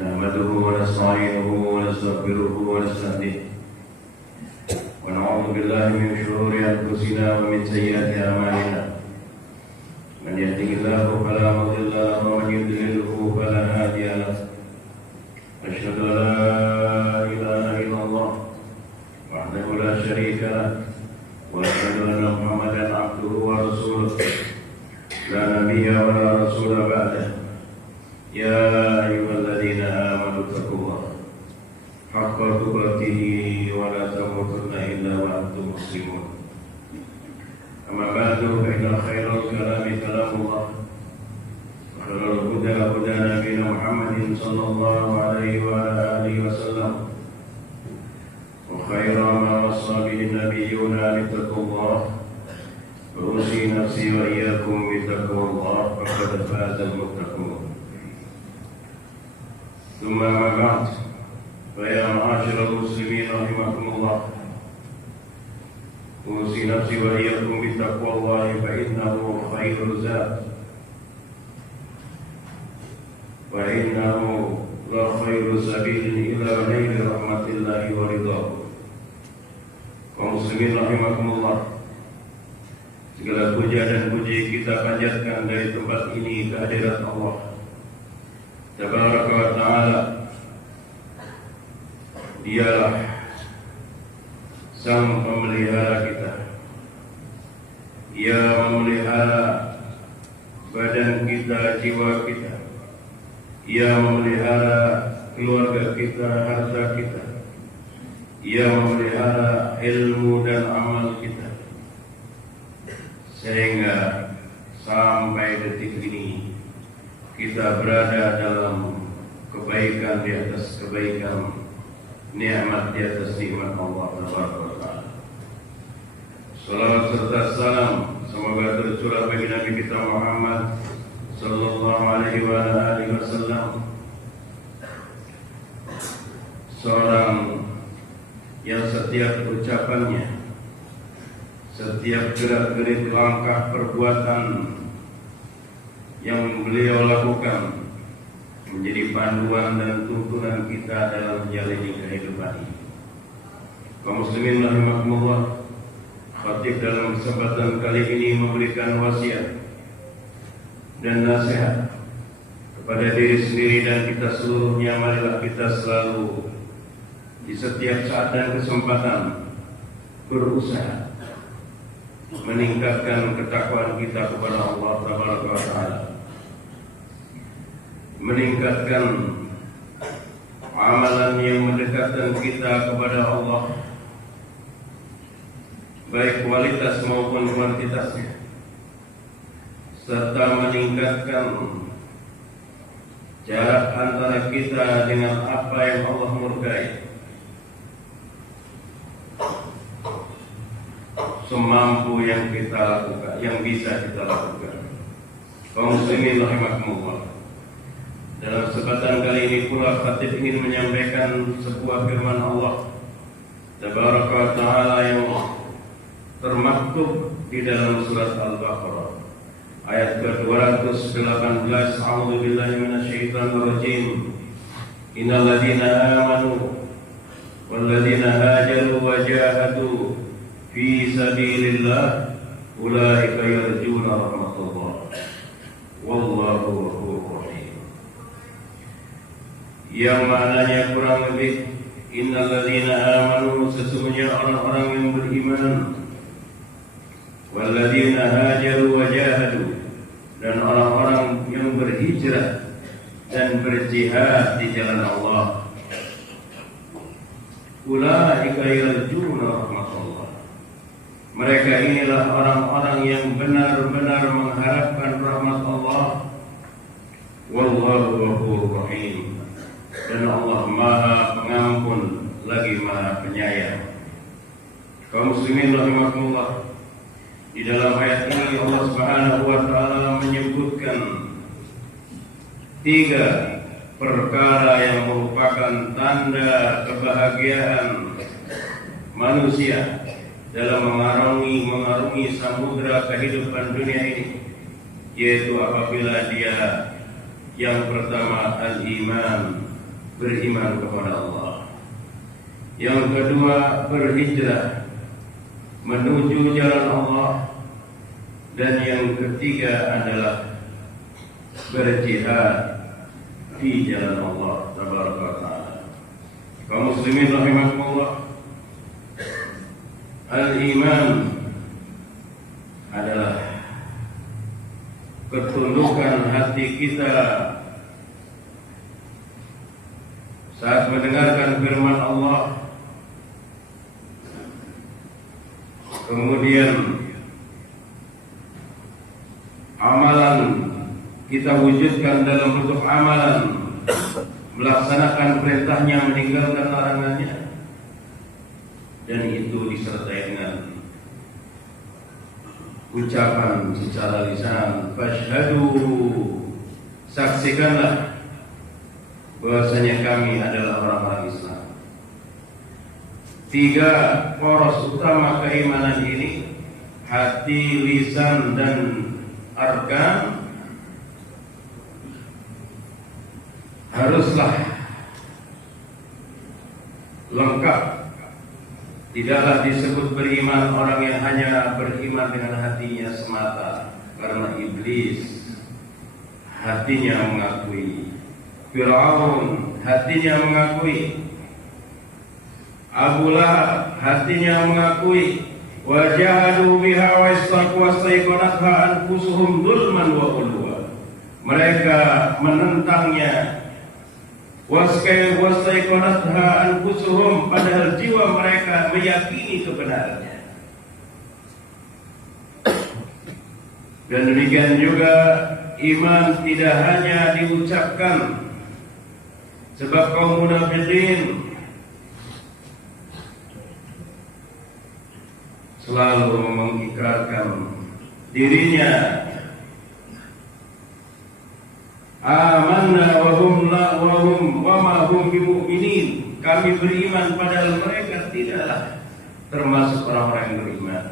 نحمده ونستعينه ونستغفره ونستهديه ونعوذ بالله من شرور أنفسنا ومن سيئات أعمالنا من يهده الله فلا مضل له ومن يضلله فلا هادي له أشهد أن لا إله إلا الله وحده لا شريك له وأشهد أن محمدا عبده ورسوله لا نبي ولا رسول بعده يا أيها الذين آمنوا اتقوا الله حق تقاته ولا تموتن إلا وأنتم مسلمون أما بعد فإن خير الكلام كلام الله وخير الهدى هدى نبينا محمد صلى الله عليه وعلى آله وسلم وخير ما وصى به النبيون بتقوى الله وأوصي نفسي وإياكم بتقوى الله فقد فاز المتقون ثم ما بعد فيا معاشر المسلمين رحمكم الله أوصي نفسي وإياكم بتقوى الله فإنه خير الزاد وإنه لا خير سبيل إلى نيل رحمة الله ورضاه. Kaum muslimin rahimakumullah, segala puja dan puji kita panjatkan dari tempat ini ke hadirat Allah Tabaraka wa Ta'ala. Dialah sang pemelihara kita. Ia memelihara badan kita, jiwa kita. Ia memelihara keluarga kita, harta kita. Ia memelihara ilmu dan amal kita, sehingga sampai detik ini kita berada dalam kebaikan di atas kebaikan, nikmat di atas nikmat Allah Taala. Salawat serta salam semoga tercurah bagi Nabi kita Muhammad sallallahu alaihi wasallam, seorang yang setiap ucapannya, setiap gerak-gerik langkah perbuatan yang beliau lakukan menjadi panduan dan tuntunan kita dalam menjalani kehidupan ini. Kaum muslimin rahimakumullah, khatib dalam kesempatan kali ini memberikan wasiat dan nasihat kepada diri sendiri dan kita seluruhnya. Marilah kita selalu di setiap saat dan kesempatan berusaha meningkatkan ketakwaan kita kepada Allah Taala, meningkatkan amalan yang mendekatkan kita kepada Allah, baik kualitas maupun kuantitasnya, serta meningkatkan jarak antara kita dengan apa yang Allah murkai, semampu yang kita lakukan, yang bisa kita lakukan. Kaum muslimin rahimakumullah, dalam kesempatan kali ini pula khatib ingin menyampaikan sebuah firman Allah Tabaraka wa Ta'ala yang termaktub di dalam surat Al-Baqarah ayat ke-218. A'udzu billahi minasyaitonir rajim. Innal ladzina amanu wal ladzina hajaru wa jahadu fi sabilillah ulaika yarjuna rahmatullah wallahu ghafurur rahim. Yang maknanya kurang lebih, innal ladzina amanu, sesungguhnya orang-orang yang beriman, wal ladzina hajaru wa jahadu, dan orang-orang yang berhijrah dan berjihad di jalan Allah, ulaika yarjuna rahmatullah, mereka inilah orang-orang yang benar-benar mengharapkan rahmat Allah. Wallahu ghafurur rahim, dan Allah Maha Pengampun lagi Maha Penyayang. Kaum muslimin rahimakumullah, di dalam ayat ini Allah Subhanahu wa Ta'ala menyebutkan 3 perkara yang merupakan tanda kebahagiaan manusia dalam mengarungi samudra kehidupan dunia ini, yaitu apabila dia yang pertama al-iman beriman kepada Allah. Yang kedua, berhijrah menuju jalan Allah. Dan yang ketiga adalah berjihad di jalan Allah tabaraka wa taala. Kaum muslimin rahimakumullah, al-iman adalah ketundukan hati kita saat mendengarkan firman Allah, kemudian amalan kita wujudkan dalam bentuk amalan, melaksanakan perintahnya, meninggalkan larangannya, dan itu disertai dengan ucapan secara lisan, fasyhadu, saksikanlah bahwasanya kami adalah orang-orang Islam. 3 poros utama keimanan ini, hati, lisan, dan arkan, haruslah lengkap. Tidaklah disebut beriman orang yang hanya beriman dengan hatinya semata, karena iblis hatinya mengakui, Fir'aun hatinya mengakui, Abu Lahab hatinya mengakui, wa jahadu biha wa istaqwassayqanatha anfusuhum dzulman wa ulwa. Mereka menentangnya, wasayqanatha anfusuhum, padahal jiwa mereka meyakini kebenarannya. Dan demikian juga iman tidak hanya diucapkan, sebab kaum munafikin selalu mengikrarkan dirinya, amanna wa ma hum bimu'minin, kami beriman, padahal mereka tidaklah termasuk orang-orang yang beriman.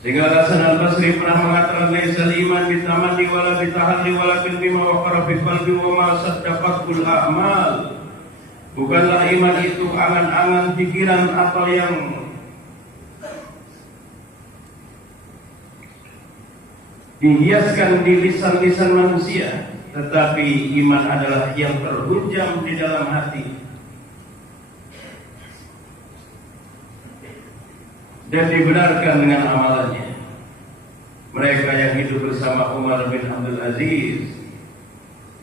Sehingga Hasan al-Basri pernah mengatakan, laisal iman bitamanni wala bitahalli walakin bima waqara fi qalbi wa ma saddaqatul a'mal. Bukanlah iman itu angan-angan pikiran atau yang dihiaskan di lisan-lisan manusia, tetapi iman adalah yang terhujam di dalam hati dan dibenarkan dengan amalannya. Mereka yang hidup bersama Umar bin Abdul Aziz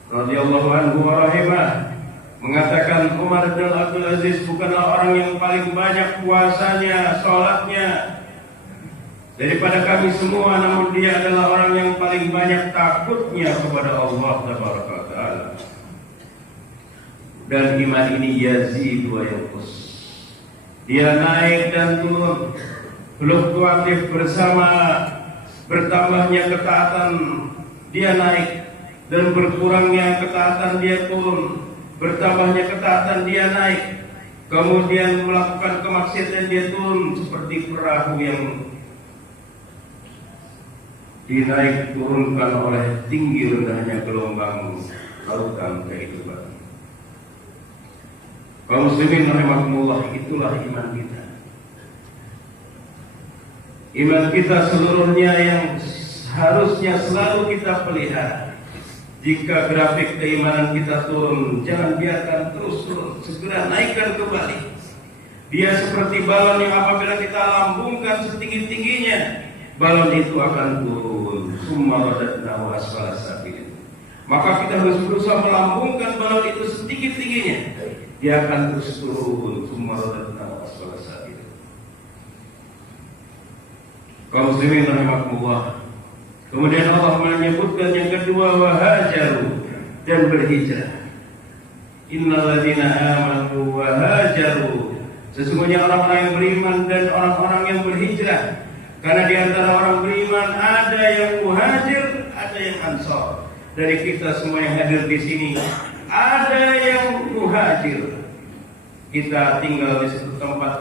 radhiyallahu anhu wa rahimah mengatakan, Umar bin Abdul Aziz bukanlah orang yang paling banyak puasanya, sholatnya daripada kami semua, namun dia adalah orang yang paling banyak takutnya kepada Allah tabaraka wa taala. Dan iman ini yazid wa yanqus, dia naik dan turun, fluktuatif bersama bertambahnya ketaatan dia naik, dan berkurangnya ketaatan dia turun, bertambahnya ketaatan dia naik, kemudian melakukan kemaksiatan dia turun, seperti perahu yang dinaik turunkan oleh tinggi rendahnya gelombang lautan kehidupan. Kaum muslimin rahimakumullah, itulah iman kita. Iman kita seluruhnya yang harusnya selalu kita pelihara. Jika grafik keimanan kita turun, jangan biarkan terus turun, segera naikkan kembali. Dia seperti balon yang apabila kita lambungkan setinggi-tingginya, balon itu akan turun. Summa radadnahu asfala safilin. Maka kita harus berusaha melambungkan balon itu setinggi-tingginya. Dia akan terus turun. Summa radadnahu asfala safilin. Kaum muslimin rahimakumullah. Kemudian Allah menyebutkan yang kedua, wahajaru, dan berhijrah. Innal ladzina amanu wahajaru, sesungguhnya orang-orang yang beriman dan orang-orang yang berhijrah. Karena di antara orang beriman ada yang muhajir, ada yang ansor. Dari kita semua yang hadir di sini, ada yang muhajir. Kita tinggal di satu tempat,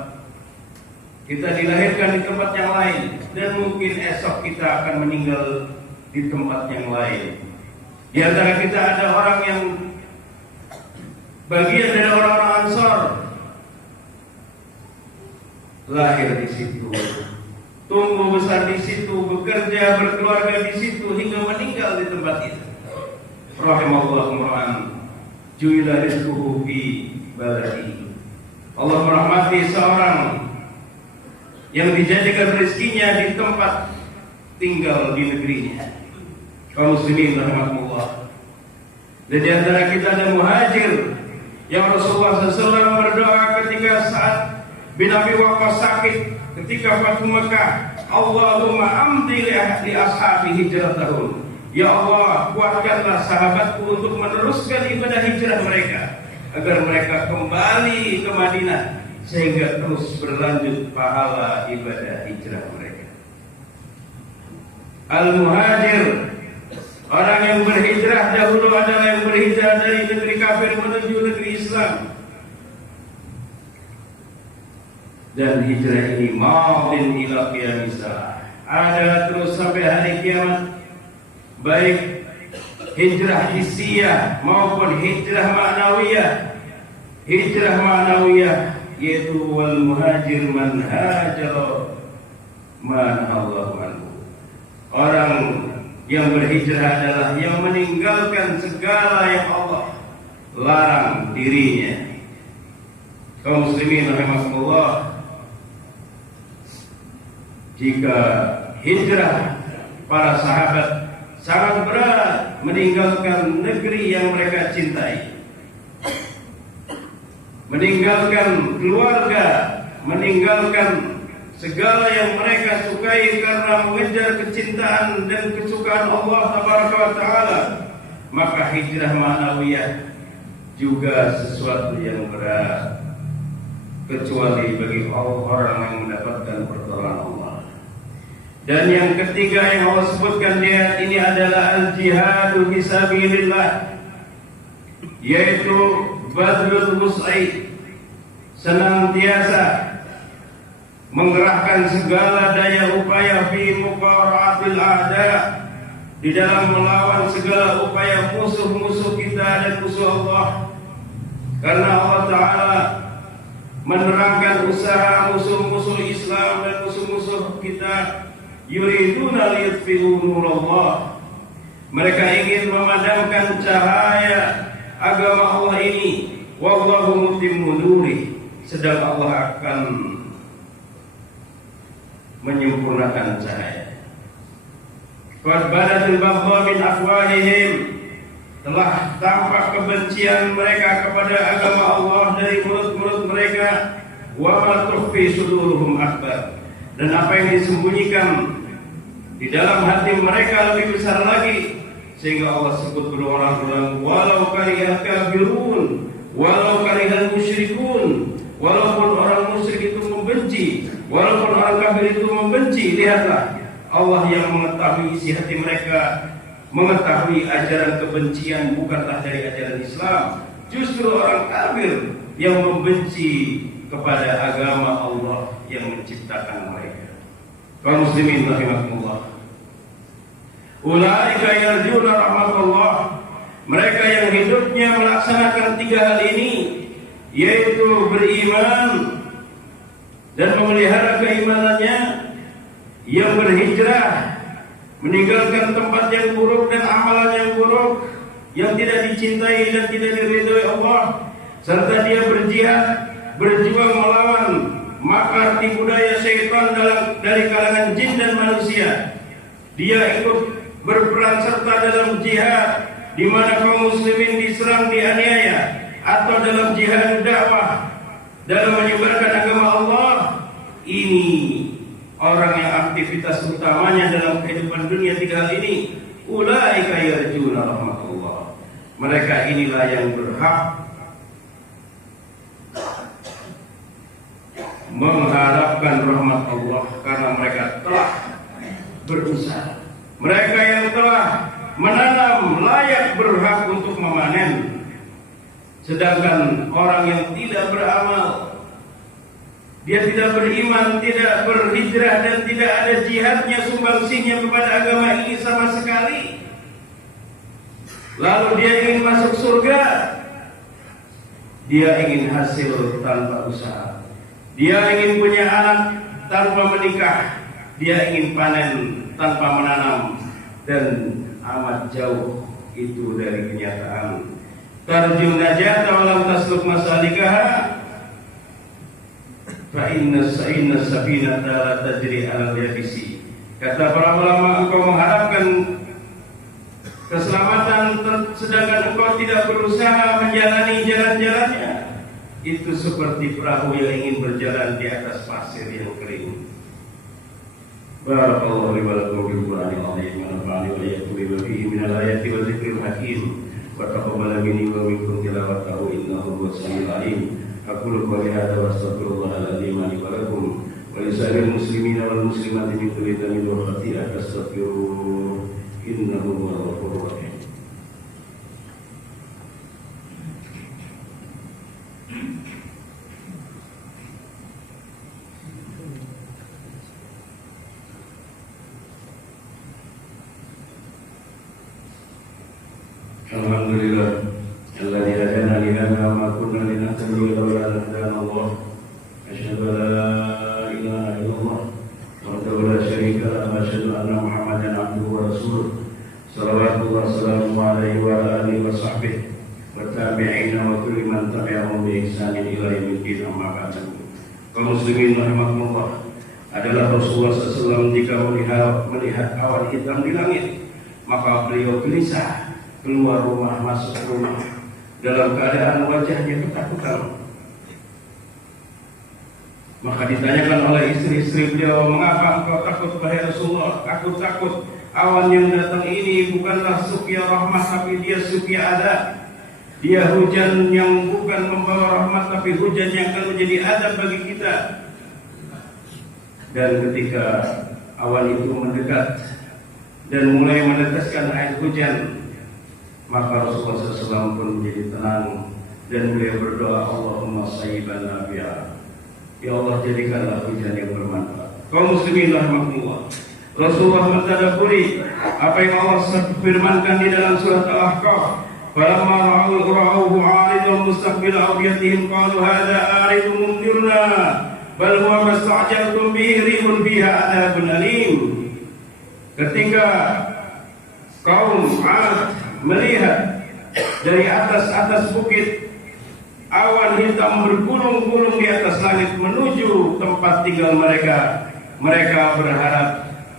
kita dilahirkan di tempat yang lain, dan mungkin esok kita akan meninggal di tempat yang lain. Di antara kita ada orang yang bagian dari orang-orang Ansor, lahir di situ, tumbuh besar di situ, bekerja, berkeluarga di situ, hingga meninggal di tempat itu. Rahimallahu mur'an ju'ila rizquhu fi baladi. Allah merahmati seorang yang dijadikan rezekinya di tempat tinggal di negerinya. Kaum muslimin rahimakumullah. Dan di antara kita ada muhajir yang Rasulullah SAW berdoa ketika saat bin Abi Waqqas sakit ketika Fathu Mekah, Allahumma amdi li ashabi hijratahum. Ya Allah, kuatkanlah sahabatku untuk meneruskan ibadah hijrah mereka agar mereka kembali ke Madinah sehingga terus berlanjut pahala ibadah hijrah mereka. Al-muhajir, orang yang berhijrah dahulu adalah yang berhijrah dari negeri kafir menuju negeri Islam. Dan hijrah ini maudin ila qiyamis saah, ada terus sampai hari kiamat. Baik hijrah hissiyah maupun hijrah ma'nawiyah. Hijrah ma'nawiyah yaitu wal muhajir man hajara man Allah anhu. Orang yang berhijrah adalah yang meninggalkan segala yang Allah larang dirinya. Kaum muslimin rahimakumullah, jika hijrah para sahabat sangat berat meninggalkan negeri yang mereka cintai, meninggalkan keluarga, meninggalkan segala yang mereka sukai karena mengejar kecintaan dan kesukaan Allah Tabaraka wa Ta'ala, maka hijrah ma'nawiyah juga sesuatu yang berat, kecuali bagi orang yang mendapatkan pertolongan Allah. Dan yang ketiga yang Allah sebutkan di ayat ini adalah al-jihadu fisabilillah, yaitu badlul wus'i, senantiasa mengerahkan segala daya upaya fi muqara'atil a'da, di dalam melawan segala upaya musuh-musuh kita dan musuh Allah. Karena Allah Ta'ala menerangkan usaha musuh-musuh Islam dan musuh-musuh kita, yuriduna liyutfi'u nurallah, mereka ingin memadamkan cahaya agama Allah ini. Wallahu mutimmu nurih, sedang Allah akan menyempurnakan cahaya. Qad badatil baghdha min afwahihim, telah tampak kebencian mereka kepada agama Allah dari mulut-mulut mereka. Wa ma tukhfi suduruhum akbar, dan apa yang disembunyikan di dalam hati mereka lebih besar lagi. Sehingga Allah sebut berulang-ulang, walau karihal kafirun, walau karihal musyrikun, walaupun orang musyrik itu membenci, walaupun orang kafir itu membenci. Lihatlah, Allah yang mengetahui isi hati mereka, mengetahui ajaran kebencian bukanlah dari ajaran Islam. Justru orang kafir yang membenci kepada agama Allah yang menciptakan mereka. Kaum muslimin rahimakumullah, ulaika yarjuna rahmatullah, mereka yang hidupnya melaksanakan tiga hal ini, yaitu beriman dan memelihara keimanannya, yang berhijrah meninggalkan tempat yang buruk dan amalan yang buruk yang tidak dicintai dan tidak diridhoi Allah, serta dia berjihad, berjuang melawan makar tipu daya syaitan dari kalangan jin dan manusia. Dia ikut berperan serta dalam jihad di mana kaum muslimin diserang, dianiaya, atau dalam jihad dakwah dalam menyebarkan agama Allah. Ini orang yang aktivitas utamanya dalam kehidupan dunia tiga hal ini. Ulaika yarjuna rahmatullah, mereka inilah yang berhak mengharapkan rahmat Allah karena mereka telah berusaha. Mereka yang telah menanam layak berhak untuk memanen. Sedangkan orang yang tidak beramal, dia tidak beriman, tidak berhijrah, dan tidak ada jihadnya, sumbangsihnya kepada agama ini sama sekali, lalu dia ingin masuk surga, dia ingin hasil tanpa usaha, dia ingin punya anak tanpa menikah, dia ingin panen tanpa menanam, dan amat jauh itu dari kenyataan. Tarju najata walam tasluk masalikaha fa inna safinata la tajri 'alal yabisi. Kata para ulama, engkau mengharapkan keselamatan sedangkan engkau tidak berusaha menjalani jalan-jalannya, itu seperti perahu yang ingin berjalan di atas pasir yang kering. Barakallahu li wa lakum bil Qur'anil azim wa nafa'ani wa iyyakum fihi minal ayati wa dzikril hakim wa taqabbal minni wa minkum tilawatahu innahu huwas samiul alim. Aqulu qawli hadza wa astaghfirullahal azim li wa lakum wa lisa'iril muslimina wal muslimati min kulli dhanbin wa khati'atin fastaghfiruhu innahu huwal ghafurur rahim. Alhamdulillah alladzi hadana li hadza wa ma kunna linahtadiya lawla an hadana Allah. Asyhadu an la ilaha illallah wahdahu la syarika lahu wa asyhadu anna Muhammadan abduhu wa rasuluh. Shallallahu wasallam alaihi wa ala alihi wa sahbihi wa tabi'ina wa kulli man tabi'ahum bi ihsanin ila yaumil din, amma ba'du. Kaum muslimin rahimakumullah, adalah Rasulullah SAW jika melihat awan hitam di langit, maka beliau gelisah keluar rumah, masuk rumah dalam keadaan wajahnya ketakutan. Maka ditanyakan oleh istri-istri beliau, mengapa engkau takut wahai Rasulullah? Aku takut awan yang datang ini bukanlah suqya rahmat, tapi dia suqya adab. Dia hujan yang bukan membawa rahmat, tapi hujan yang akan menjadi adab bagi kita. Dan ketika awan itu mendekat dan mulai meneteskan air hujan, maka Rasulullah SAW pun menjadi tenang dan beliau berdoa, Allahumma sayyiban nafi'a. Ya Allah, jadikanlah hujan yang bermanfaat. Kaum muslimin rahimakumullah, Rasulullah mentadabburi apa yang Allah firmankan di dalam surat Al-Ahqaf. Falamma ra'awhu 'aridan mustaqbil awdiyatihim qalu hadza 'aridun mumtirna bal huwa masta'jaltum bihi rihun fiha 'adzabun alim. Ketika kaum 'Ad melihat dari atas bukit awan hitam bergulung-gulung di atas langit menuju tempat tinggal mereka, mereka berharap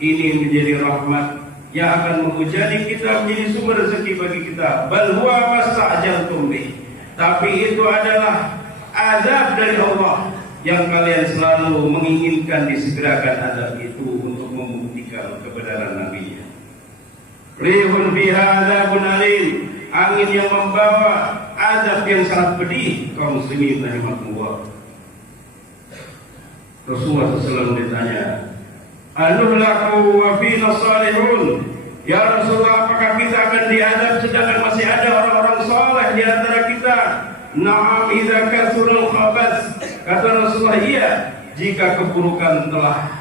ini menjadi rahmat yang akan menghujani kita, menjadi sumber rezeki bagi kita. Bal huwa masta'jaltum bih, tapi itu adalah azab dari Allah yang kalian selalu menginginkan disegerakan azab itu untuk membuktikan kebenaran nabinya. Rihun biha adzabun alim, angin yang membawa azab yang sangat pedih. Kaum muslimin rahimakumullah, Rasulullah SAW ditanya, anuhlaku wa fina salihun. Ya Rasulullah, apakah kita akan diazab sedangkan masih ada orang-orang saleh di antara kita? Na'am idza kasurul khabas. Kata Rasulullah, iya, jika keburukan telah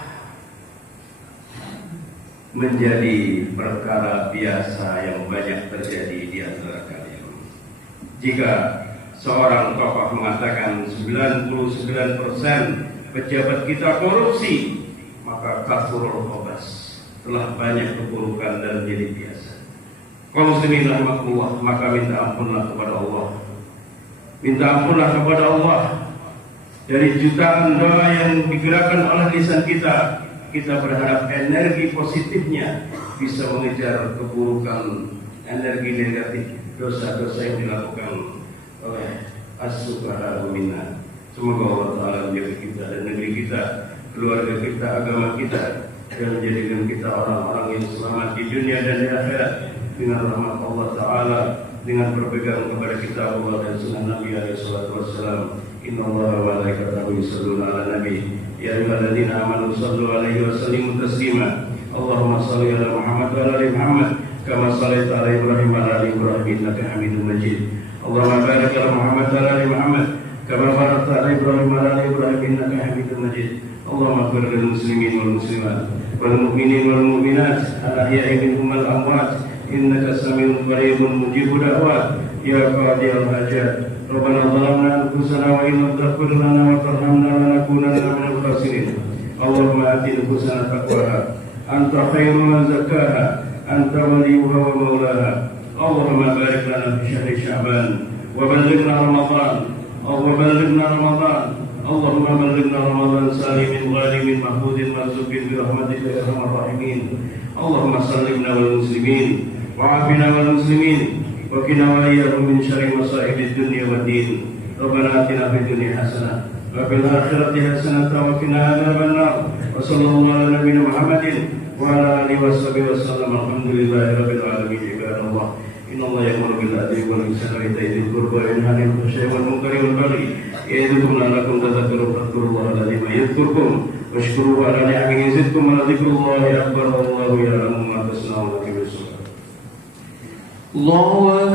menjadi perkara biasa yang banyak terjadi di antara kalian. Jika seorang tokoh mengatakan 99% pejabat kita korupsi, maka kasurul khabas, telah banyak keburukan dan menjadi biasa. Kaum muslimin rahimakumullah, maka minta ampunlah kepada Allah. Minta ampunlah kepada Allah dari jutaan doa yang digerakkan oleh lisan kita. Kita berharap energi positifnya bisa mengejar keburukan, energi negatif, dosa-dosa yang dilakukan oleh as-sufaha minna. Semoga Allah Ta'ala menjaga kita dan negeri kita, keluarga kita, agama kita, dan menjadikan kita orang-orang yang selamat di dunia dan di akhirat dengan rahmat Allah Ta'ala, dengan berpegang kepada kitab Allah dan sunnah Nabi SAW. Inna Allah wa malaikatahu yusholluna ala nabi ya ayyuhalladzina amanu shallu alaihi wa sallimu taslima. Allahumma shalli ala Muhammad wa ala ali Muhammad kama shallaita ala Ibrahim wa ala ali Ibrahim innaka Hamidum Majid. Allahumma barik ala Muhammad wa ala ali Muhammad kama barakta ala Ibrahim wa ala ali Ibrahim innaka Hamidum Majid. Allahumma ighfir lil muslimin wal muslimat wal mu'minin wal mu'minat al ahya'i minhum wal amwat innaka samiun qaribun mujibud da'wat ya qadiyal hajat ربنا ظلمنا أنفسنا وإن لم تغفر لنا وترحمنا لنكونن من الخاسرين اللهم آت نفوسنا تقواها أنت خير من زكاها أنت وليها ومولاها اللهم بارك لنا في شهر شعبان وبلغنا رمضان اللهم بلغنا رمضان سالم غانم محمود مرزوق برحمتك يا أرحم الراحمين اللهم سلمنا والمسلمين وعافنا والمسلمين وقنا وإياهم من شر مصائب الدنيا والدين ربنا آتنا في الدنيا حسنة وفي الآخرة حسنة وقنا عذاب النار وصلى الله على نبينا محمد وعلى آله وصحبه وسلم الحمد لله رب العالمين عباد الله إن الله يأمر بالعدل والإحسان وإيتاء ذي القربى وينهى عن الفحشاء والمنكر والبغي يعظكم لعلكم تذكرون فاذكروا الله العظيم يذكركم واشكروه على نعمه يزدكم ولذكر الله أكبر والله يعلم ما تصنعون. الله